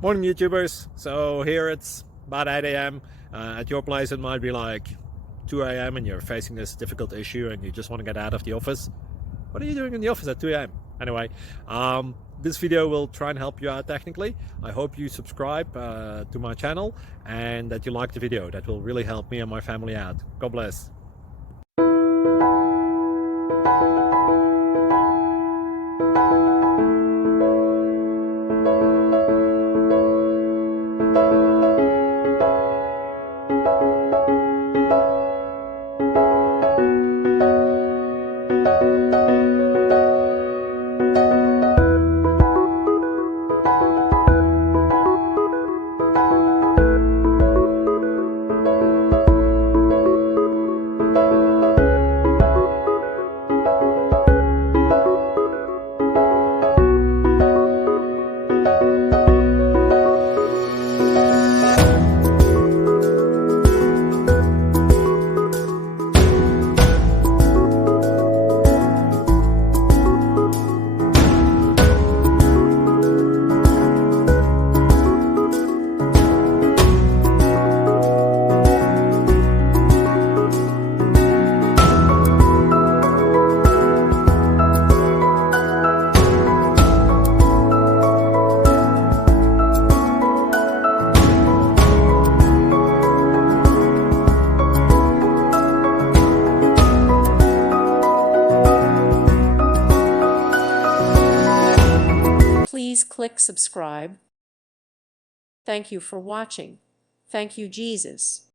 Morning YouTubers. So here it's about 8 a.m. At your place it might be like 2 a.m. and you're facing this difficult issue and you just want to get out of the office. What are you doing in the office at 2 a.m.? Anyway, this video will try and help you out technically. I hope you subscribe to my channel and that you like the video. That will really help me and my family out. God bless. Please click subscribe. Thank you for watching. Thank you, Jesus.